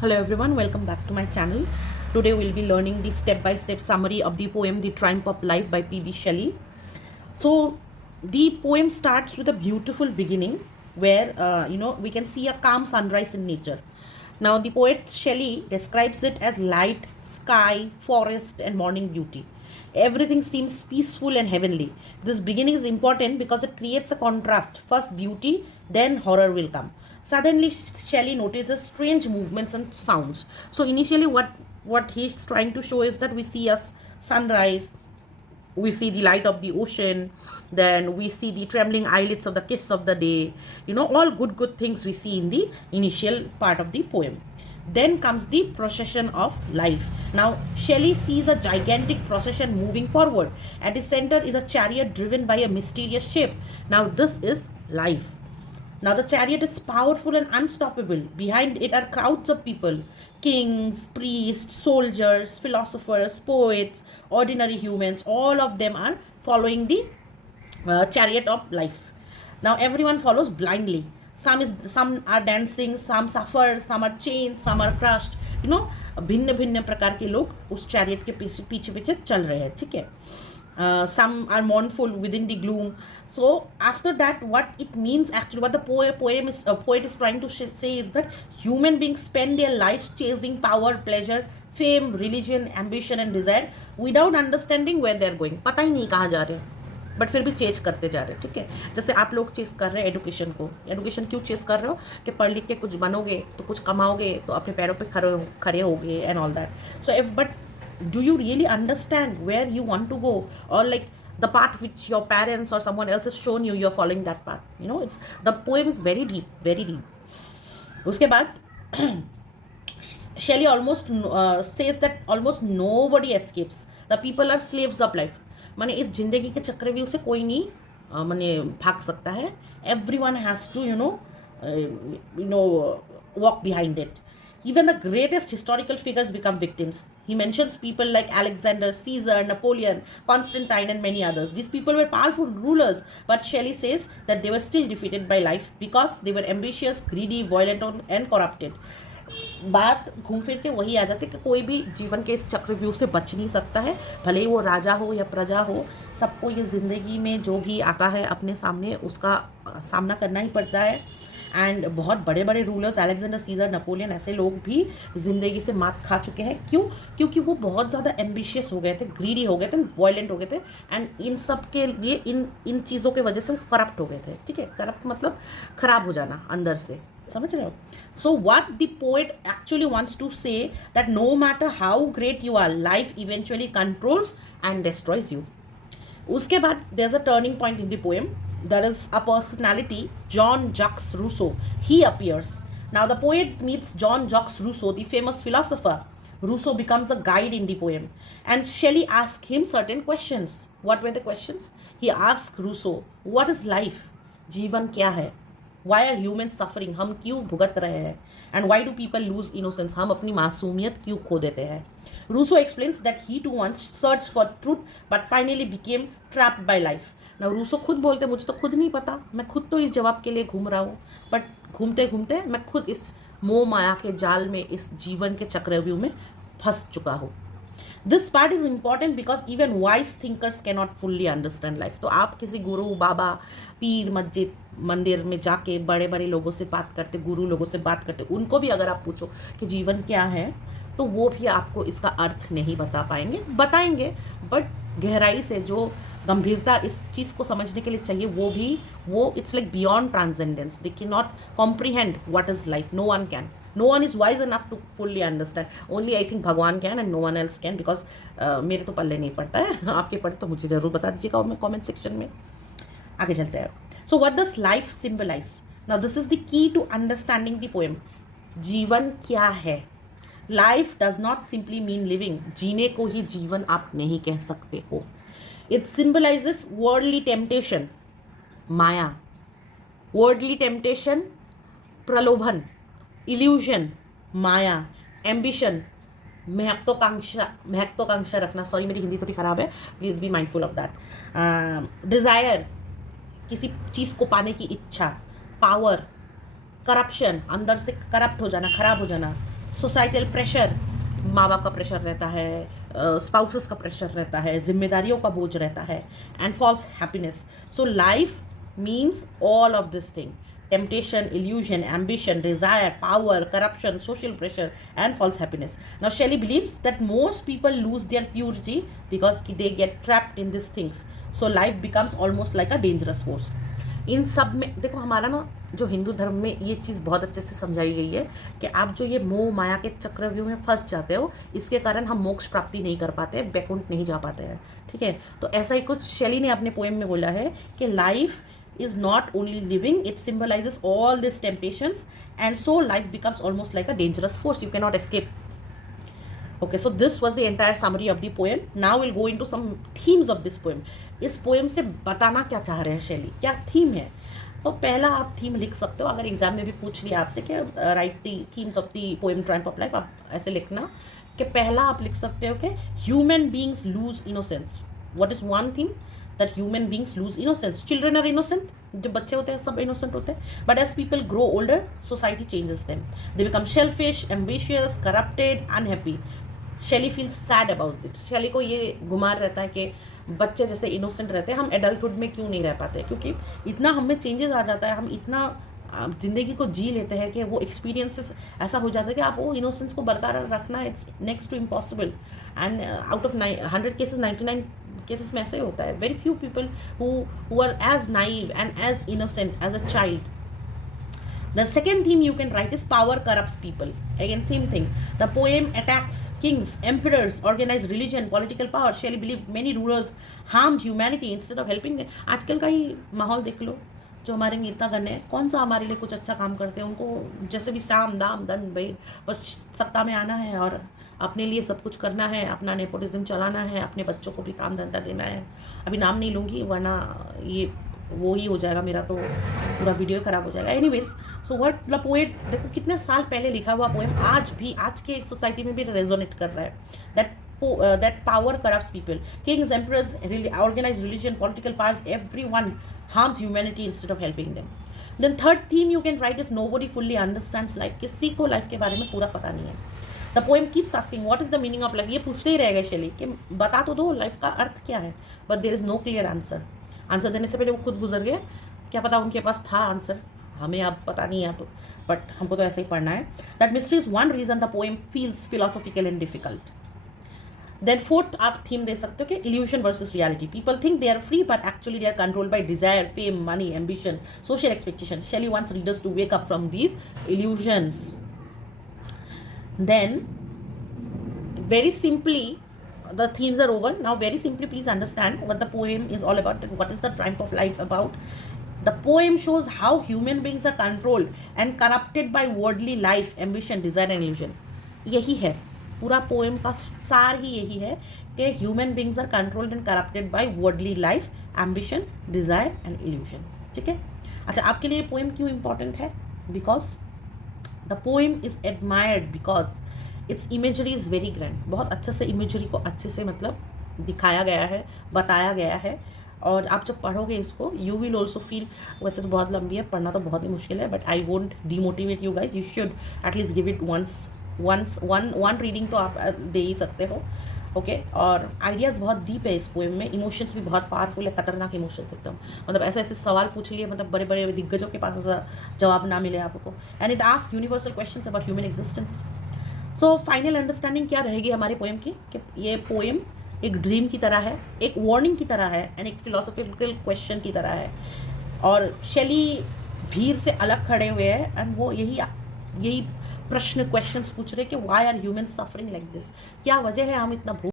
Hello everyone, welcome back to my channel. Today we'll be learning the step-by-step summary of the poem The Triumph of Life by P.B. Shelley. So the poem starts with a beautiful beginning where we can see a calm sunrise in nature. Now the poet Shelley describes it as light, sky, forest and morning beauty. Everything seems peaceful and heavenly. This beginning is important because it creates a contrast. First beauty, then horror will come. Suddenly Shelley notices strange movements and sounds. So initially what he's trying to show is that we see a sunrise, we see the light of the ocean, then we see the trembling eyelids of the kiss of the day, all good things we see in the initial part of the poem. Then comes the procession of life. Now Shelley sees a gigantic procession moving forward. At the center is a chariot driven by a mysterious shape. Now this is life. Now the chariot is powerful and unstoppable. Behind it are crowds of people: kings, priests, soldiers, philosophers, poets, ordinary humans. All of them are following the chariot of life. Now everyone follows blindly. Some are dancing, some suffer, some are chained, some are crushed. भिन्न भिन्न प्रकार के लोग उस chariot के पीछे पीछे पीछे चल रहे हैं. ठीक है. Some are mournful within the gloom. So after that, what it means actually, what the poet is trying to say is that human beings spend their lives chasing power, pleasure, fame, religion, ambition and desire without understanding where they are going. पता ही नहीं कहाँ जा रहे हैं, but फिर भी chase करते जा रहे हैं. ठीक है. जैसे आप लोग चेज कर रहे हैं एडुकेशन को. एडुकेशन क्यों चेज कर रहे हो कि पढ़ लिख के कुछ बनोगे तो कुछ कमाओगे तो अपने पैरों पे खड़े होगे and all that. So if but do you really understand where you want to go, or like the path which your parents or someone else has shown you, you're following that path? It's the poem is very deep. Uske baad Shelley almost says that almost nobody escapes. The people are slaves of life. माने इस जिंदगी के चक्रव्यूह से कोई नहीं माने भाग सकता है. Everyone has to walk behind it. Even the greatest historical figures become victims. He mentions people like Alexander, Caesar, Napoleon, Constantine and many others. These people were powerful rulers, but Shelley says that they were still defeated by life because they were ambitious, greedy, violent and corrupted. बात घूम फिर के वही आ जाती है कि कोई भी जीवन के इस चक्रव्यूह से बच नहीं सकता है, भले ही वो राजा हो या प्रजा हो. सबको ये ज़िंदगी में जो भी आता है अपने सामने उसका सामना करना ही पड़ता है. एंड बहुत बड़े बड़े रूलर्स, अलेक्जेंडर, सीजर, नेपोलियन, ऐसे लोग भी ज़िंदगी से मात खा चुके हैं. क्यों? क्योंकि वो बहुत ज़्यादा एम्बिशियस हो गए थे, ग्रीडी हो गए थे, वायलेंट हो गए थे. एंड इन सब के लिए इन चीज़ों के वजह से वो करप्ट हो गए थे. ठीक है. करप्ट मतलब ख़राब हो जाना अंदर से. समझ रहे हो? So what the poet actually wants to say that no matter how great you are, life eventually controls and destroys you. उसके बाद there is a turning point in the poem. There is a personality, John Jacques Rousseau. He appears. Now the poet meets John Jacques Rousseau, the famous philosopher. Rousseau becomes the guide in the poem. And Shelley asks him certain questions. What were the questions? He asks Rousseau, what is life? जीवन क्या है? Why are humans suffering? हम क्यों भुगत रहे हैं? And why do people lose innocence? हम अपनी मासूमियत क्यों खो देते हैं? Rousseau explains that he too once searched for truth but finally became trapped by life. ना रूसो खुद बोलते मुझे तो खुद नहीं पता, मैं खुद तो इस जवाब के लिए घूम रहा हूँ, बट घूमते घूमते मैं खुद इस मोह माया के जाल में, इस जीवन के चक्रव्यूह में फंस चुका हूँ. This part is important because even wise thinkers can not fully understand life. तो आप किसी गुरु, बाबा, पीर, मस्जिद, मंदिर में जाके बड़े बड़े लोगों से बात करते, गुरु लोगों से बात करते, उनको भी अगर आप पूछो कि जीवन क्या है तो वो भी आपको इसका अर्थ नहीं बता पाएंगे. बताएंगे बट गहराई से, जो गंभीरता इस चीज़ को समझने के लिए चाहिए, वो it's like beyond transcendence. They can not comprehend what is life. No one can. No one is wise enough to fully understand. Only I think Bhagwan can and no one else can. Because मेरे तो पल्ले नहीं पड़ता है. आपके पढ़े तो मुझे ज़रूर बता दीजिएगा कॉमेंट सेक्शन में. आगे चलते हैं. So what does life symbolize? Now this is the key to understanding the poem. जीवन क्या है? Life does not simply mean living. जीने को ही जीवन आप नहीं कह सकते हो. It symbolizes worldly temptation, maya, worldly temptation, प्रलोभन, illusion, माया, ambition, महत्वाकांक्षा रखना. सॉरी मेरी हिंदी थोड़ी ख़राब है, please be mindful of that. Desire, किसी चीज़ को पाने की इच्छा. पावर, करप्शन, अंदर से करप्ट हो जाना, खराब हो जाना. सोसाइटल प्रेशर, माँ बाप का प्रेशर रहता है, स्पाउसेस का प्रेशर रहता है, जिम्मेदारियों का बोझ रहता है, and false happiness. So life means all of this thing: temptation, illusion, ambition, desire, power, corruption, social pressure, and false happiness. Now, Shelley believes that most people lose their purity because they get trapped in these things. So, life becomes almost like a dangerous force. इन सब में देखो, हमारा ना जो हिंदू धर्म में ये चीज़ बहुत अच्छे से समझाई गई है कि आप जो ये मोह माया के चक्रव्यूह में फंस जाते हो, इसके कारण हम मोक्ष प्राप्ति नहीं कर पाते, बैकुंठ नहीं जा पाते हैं. ठीक है, तो ऐसा ही कुछ शैली ने अपने पोएम में बोला है कि life is not only living, it symbolizes all these temptations, and so life becomes almost like a dangerous force you cannot escape. Okay, so this was the entire summary of the poem. Now we'll go into some themes of this poem. इस poem से बताना क्या चाह रहे हैं शैली, क्या theme है. तो पहला आप थीम लिख सकते हो, अगर एग्जाम में भी पूछ लिया आपसे कि right the themes of the poem Triumph of life, आप ऐसे लिखना कि पहला आप लिख सकते हो कि human beings lose innocence. What is one theme? that human beings lose innocence. Children are innocent. जो बच्चे होते हैं सब innocent होते हैं. But as people grow older, society changes them. They become selfish, ambitious, corrupted, unhappy. Shelley feels sad about it. Shelley को ये गुमार रहता है कि बच्चे जैसे innocent रहते हैं, हम adulthood में क्यों नहीं रह पाते, क्योंकि इतना हम में changes आ जाता है, हम इतना ज़िंदगी को जी लेते हैं कि वो एक्सपीरियंसेस ऐसा हो जाता है कि आप वो इनोसेंस को बरकरार रखना it's next to impossible. And out of 100 cases 99 cases में ऐसे ही होता है. Very few people who are as naive and as innocent as a child. The second theme you can write is power corrupts people. Again, same thing. The poem attacks kings, emperors, organized religion, political power. Shelley believed many rulers harmed humanity instead of helping them. आजकल का ही माहौल देख लो, जो हमारे नेतागण हैं, कौन सा हमारे लिए कुछ अच्छा काम करते हैं. उनको जैसे भी साम दाम दंड भेद, बस सत्ता में आना है और अपने लिए सब कुछ करना है, अपना नेपोटिज्म चलाना है, अपने बच्चों को भी काम धंधा देना है. अभी नाम नहीं लूँगी वरना ये वो ही हो जाएगा, मेरा तो पूरा वीडियो ख़राब हो जाएगा. Anyways, so what the poet, देखो कितने साल पहले लिखा हुआ पोएम आज भी आज के सोसाइटी में भी रेजोनेट कर रहा है. that power corrupts people. Kings, emperors, organized religion, political powers, everyone harms humanity instead of helping them. Then third theme you can write is nobody fully understands life. किसी को लाइफ के बारे में पूरा पता नहीं है. The poem keeps asking what is the meaning of life. ये पूछते ही रहेगा शैली कि बता तो दो लाइफ का अर्थ क्या है. But there is no clear answer. Answer देने से पहले वो खुद गुजर गए, क्या पता उनके पास था आंसर, हमें अब पता नहीं है, अब बट हमको तो ऐसे ही पढ़ना है. That mystery is one reason the poem feels philosophical and difficult. Then fourth आप थीम दे सकते हो कि illusion versus reality. People think they are free but actually they are controlled by desire, fame, money, ambition, social expectation. Shelley wants readers to wake up from these illusions. Then very simply the themes are over. Now very simply please understand what the poem is all about and what is the triumph of life about. The poem shows how human beings are controlled and corrupted by worldly life, ambition, desire and illusion. यही है पूरा poem का सार ही, यही है कि human beings are controlled and corrupted by worldly life, ambition, desire and illusion. ठीक है. अच्छा, आपके लिए पोएम क्यों इंपॉर्टेंट है? Because the poem is admired because its imagery is very grand. बहुत अच्छे से इमेजरी को अच्छे से मतलब दिखाया गया है, बताया गया है. और आप जब पढ़ोगे इसको यू विल ऑल्सो फील, वैसे तो बहुत लंबी है, पढ़ना तो बहुत ही मुश्किल है, but I won't demotivate you guys. You should at least give it one reading तो आप दे ही सकते हो. ओके. और आइडियाज़ बहुत डीप है इस पोएम में, इमोशंस भी बहुत पावरफुल है, खतरनाक इमोशंस एकदम. मतलब ऐसे ऐसे सवाल पूछ लिए, मतलब बड़े बड़े दिग्गजों के पास ऐसा जवाब ना मिले आपको. And it ask universal questions about human existence. So final understanding क्या रहेगी हमारे पोएम की कि ये पोएम एक ड्रीम की तरह है, एक वार्निंग की तरह है एंड एक फिलोसॉफिकल क्वेश्चन की तरह है. और शैली भीड़ से अलग खड़े हुए हैं एंड वो यही प्रश्न क्वेश्चंस पूछ रहे कि why are human suffering like this. क्या वजह है हम इतना